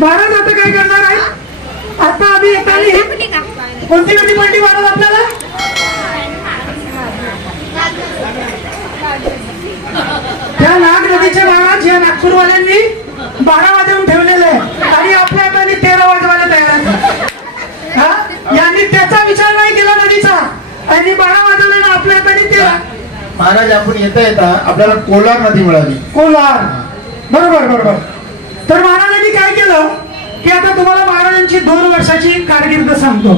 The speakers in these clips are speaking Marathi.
महाराज आता काय करणार आहे? आता आम्ही येताना कोणती नदी पडली महाराज आपल्याला? त्या नाग नदीचे महाराज या नागपूरवाल्यांनी 12 वाजवून ठेवलेले आहे आणि आपल्या हाताने 13 वाजवायला तयार आहे. हा, यांनी त्याचा विचार नाही केला नदीचा आणि 12 वाजवले ना आपल्या हाताने 13. महाराज आपण येता येता आपल्याला कोलार नदी मिळाली. कोलार, बरोबर बरोबर. तर महाराजांनी काय केलं की आता तुम्हाला महाराजांची 2 वर्षाची कारकीर्द सांगतो.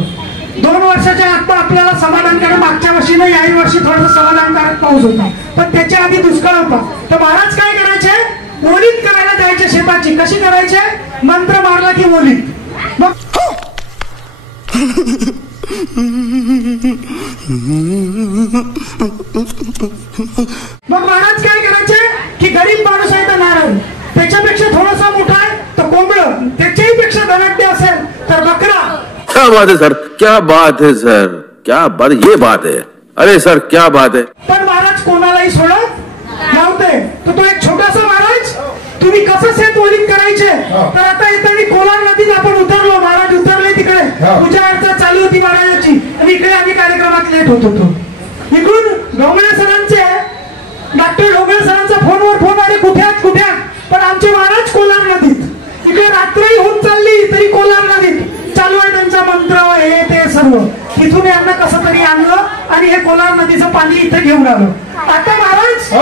2 वर्षाच्या आत आपल्याला समाधानकारक, मागच्या वर्षी नाही याही वर्षी थोडंसं समाधानकारक पाऊस होता, पण त्याच्या आधी दुष्काळ होता. तर महाराज काय करायचे? ओलीत करायला जायचे शेताची. कशी करायचे? मंत्र मारला की ओलीत. मग महाराज काय करायचे की गरीब माणूस आहे तर नारळ, त्याच्यापेक्षा थोडासा मोठा आहे तर कोंबडं, त्याच्याही पेक्षा धनाढ्य असेल तर बकरा. क्या बात है सर, क्या बात है सर, क्या बात, ये बात है. अरे सर क्या बात है. पण महाराज कोणालाही सोडत नव्हते. तर तो एक छोटासा महाराज, तुम्ही कसं शेत ओलीत करायचे? तर आता येताना कोलार नदीत आपण उतरलो. महाराज उतरले तिकडे, पूजा अर्चा चालू होती महाराजांची आणि इकडे आम्ही कार्यक्रमात लेट होत होतो. इकडून ढोंगळे सरांचे, डॉक्टर ढोंगळे सरांचा फोनवर फोन आले, कुठे आहात कुठे आहात? पण आमचे महाराज कोलार नदीत. इकडे रात्रही होत चालली तरी कोलार नदीत चालू आहे त्यांचा मंत्र, हे ते सर्व. तिथून यांना कसं तरी आणलं आणि हे कोलार नदीचं पाणी इथं घेऊन आलं. आता महाराज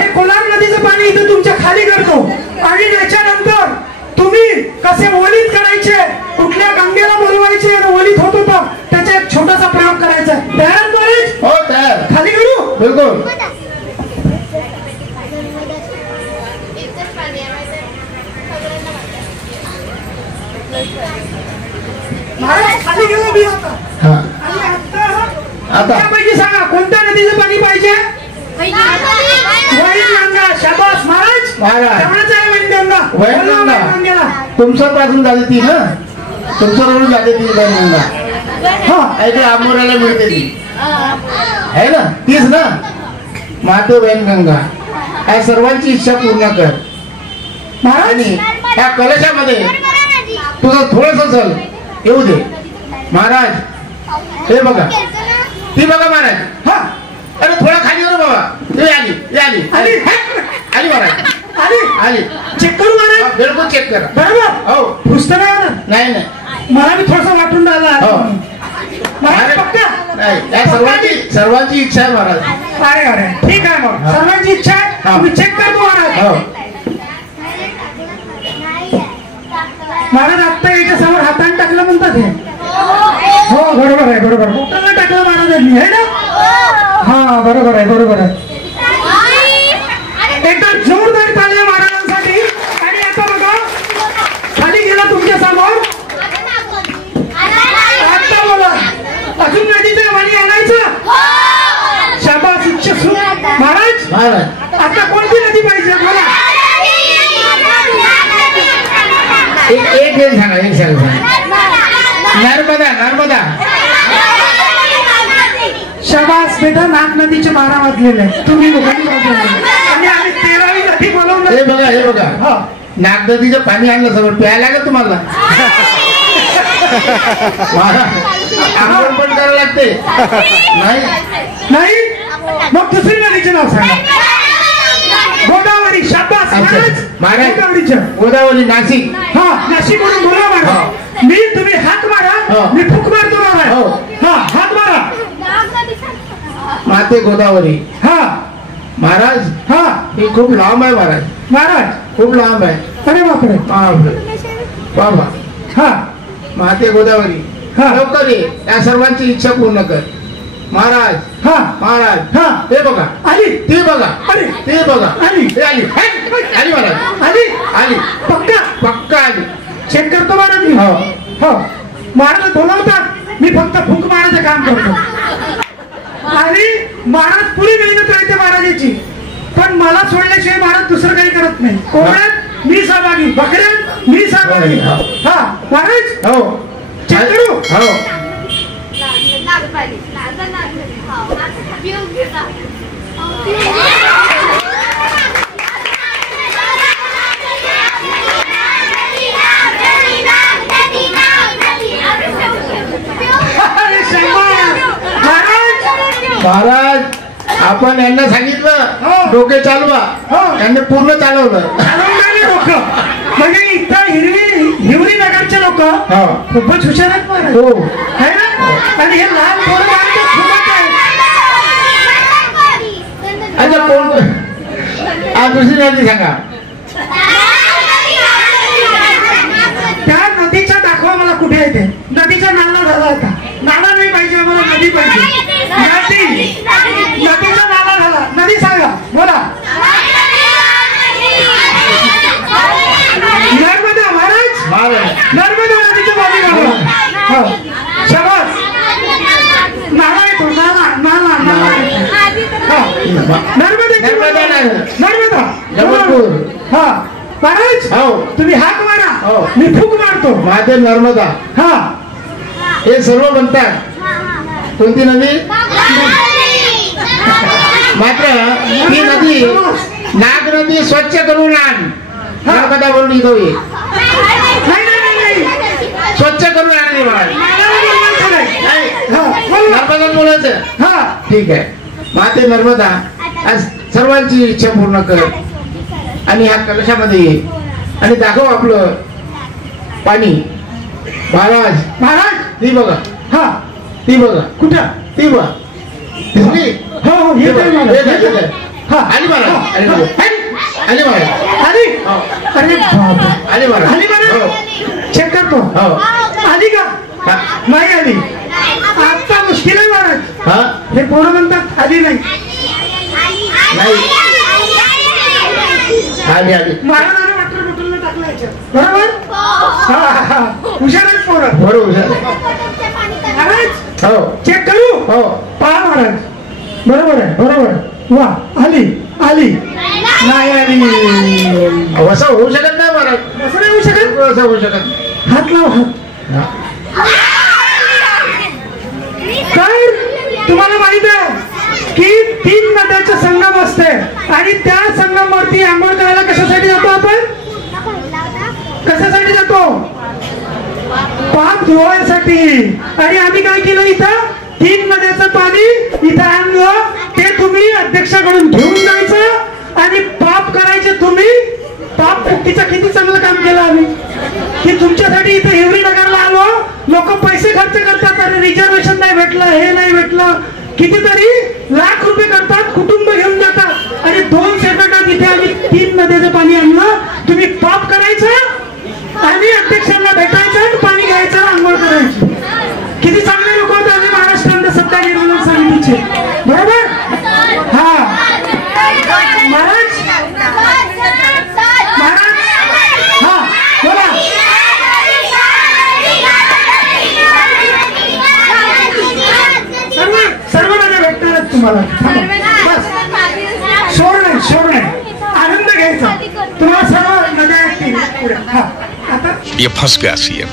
हे कोलार नदीचं पाणी इथं तुमच्या खाली करतो आणि त्याच्यानंतर तुम्ही कसे ओलीत करायचे, कुठल्या गंगेला बोलवायचे आणि ओलीत होत होतं त्याचा एक छोटासा प्रयोग करायचा. तयार महाराज? हो तयार. खाली करू? बिलकुल. महाराज खाली घेऊ मी आता. आता त्यापैकी सांगा कोणत्या नदीचं पाणी पाहिजे? वैनगंगा. शाबास महाराज. तेवढंच आहे वैनगंगा. वैनगंगा तुमच्या पासून झाली ती ना, तुमच्या रोड झाली ती वैनगंगा. हा ऐकलं, आंबोऱ्याला मिळते ती आहे ना, तीच ना. माते वैनगंगा या सर्वांची इच्छा पूर्ण कर महाराज. या कलशामध्ये तुझं थोडस चल येऊ दे महाराज. हे बघा, ती बघा महाराज. हा, अरे थोडा खाली करू बाबा. आली आली आली आली महाराज, आली आली. चेक करू महाराज? बिलकुल चेक करा. बरोबर. हो, पुस्तक नाही नाही, मला मी थोडस वाटून राहिला. हो महाराज पक्का नाही, या सर्वांची इच्छा आहे महाराज. अरे अरे ठीक आहे, मग सर्वांची इच्छा आहे, तुम्ही चेक करतो महाराज. हो महाराज. आत्ता याच्या समोर हाताने टाकलं म्हणतात हे. हो बरोबर आहे, बरोबर. बोटाला टाकलं महाराजांनी आहे ना. हा बरोबर आहे, बरोबर आहे. एकदा जोरदार टाळ्या महाराजांसाठी. आणि आता बघा खाली गेला तुमच्या समोर. आता बोला, अजून नदीचं पाणी आणायचं. शाबास, इच्छा सुरू महाराज. आता कोणती नदी पाहिजे मला? एक सांगा, एक सांगा. नर्मदा. नर्मदा. शाबास बेटा, नाग नदीचे 12 वाजलेले तुम्ही लोकांनी आणि आम्ही 13वी नदी बोलवलं. हे बघा, हे बघा, नाग नदीचं पाणी आणलं समोर प्यायला लागेल तुम्हाला. आंघोळ पण करावं लागते. नाही नाही, मग दुसरी नदीचे नाव सांगा. गोदावरी. शाबास महाराज. गोदावरी. नाशिक. हा, नाशिक वरून बोला महाराज. मी, तुम्ही हात मारा, मी फुक मारतो महाराज. हा, हात मारा. माते गोदावरी. हा महाराज. हा, ही खूप लांब आहे महाराज. महाराज खूप लांब आहे. अरे बापरे. बाबा. हा, माते गोदावरी. लवकर ये, या सर्वांची इच्छा पूर्ण कर महाराज. हा महाराज. हा, हे बघा आली. ते बघा. अरे ते बघा. आली. आली आली महाराज. आली आली. पक्का पक्का आली. चेक करतो महाराज मी. हो हो, महाराज बोलवतात, मी फक्त फुंक मारायचं काम करतो. आणि महाराज पुरी मेहनत राहते महाराजाची, पण मला सोडल्याशिवाय महाराज दुसरं काही करत नाही. कोंबड्यात मी सहभागी, बकऱ्यात मी सहभागी. हा महाराज. हो चेक करू. हो. महाराज आपण यांना सांगितलं हो. डोके चालवा हो. त्यांनी पूर्ण चालवलं. चालवणारे लोक म्हणजे इथं हिवरी नगरचे लोक हो. खूपच हुशार आहेत महाराज. हो. है ना? आणि हे लहान पोरं बाळं खूपच आहेत. अच्छा कोण दुसरी नदी सांगा. त्या नदीच्या दाखवा मला कुठे येते. नदीचा नाला झाला होता. नाला नाही पाहिजे मला नदी पाहिजे. नदीचा नाला झाला. नदी सांगा बोला. नर्मदा महाराज. नर्मदा नदीच्या बाजू बघा. शाबास. नाला येतो नाला नाला नाला. नर्मदा जबलपूर. हा महाराज हो. तुम्ही हाक मारा. हो. मी फूक मारतो. महादेव नर्मदा हा हे सर्व म्हणतात. कोणती नदी मात्र ती नदी नाग नदी स्वच्छ करून आण. नर्मदा बोलून इथं ये. नाही नाही नाही स्वच्छ करून आणली महाराज. नर्मदा बोलायचं. हा ठीक आहे. माते नर्मदा आज सर्वांची इच्छा पूर्ण कर आणि ह्या कलशामध्ये ये आणि दाखव आपलं पाणी. महाराज महाराज ती बघा. हा ती बघा. कुठं ती बघा. दिसली? हो हो ती येतोय बघा. मला. येत आहे. हा आली महाराज. आली महाराज. आली महाराज. आली हो. अरे बापरे. आली महाराज. आली हो. महाराज. चेक करतो. हो. आली का हा. नाही आली. आता मुश्किल आहे महाराज. हा? हे पोरं म्हणतात आली नाही. नाही आली आली. महाराजांनी वॉटर बॉटलला टाकलं याच्यात. बरोबर. हा हा हुशार आहेत पोरं. बरोबर. महाराज हो. चेक करू. हो. पहा महाराज. बरोबर आहे बरोबर. वा आली आली नाही आली. असं होऊ शकत नाही महाराज. असं नाही होऊ शकत. असं होऊ शकत नाही. हात लाव हात. तर तुम्हाला माहित आहे की 3 नद्याचा संगम असते आणि त्या संगमावरती आंघोळ करायला कशासाठी जातो आपण. कशासाठी जातो. पाप धुवायसाठी. आणि आम्ही काय केलं इथं 3 नद्याचं पाणी इथं आणलं. ते तुम्ही अध्यक्षाकडून घेऊन जायचं आणि पाप करायचे तुम्ही. पाप मुक्तीचं किती चांगलं काम केलं आम्ही की तुमच्यासाठी इथे हिवरी नगरला आलो. लोक पैसे खर्च करतात. अरे रिझर्वेशन नाही भेटलं हे नाही भेटलं. कितीतरी लाख रुपये करतात. कुटुंब घेऊन जातात आणि 2 सेकंदात इथे आम्ही 3 नद्याचं पाणी आणलं. तुम्ही पाप करायचं आणि अध्यक्षांना भेटायचं आणि पाणी घ्यायचं आंघोळ करायची. किती चांगले लोक होते आम्ही महाराष्ट्रात सत्ता निर्माण समितीचे. बरोबर. हा महाराज महाराज हा बोला. सर्व नद्या भेटणारच तुम्हाला. बस सोड नाही आनंद घ्यायचा. तुम्हाला सर्व नद्या पुढे. हा आता ये फंस गया सीएम.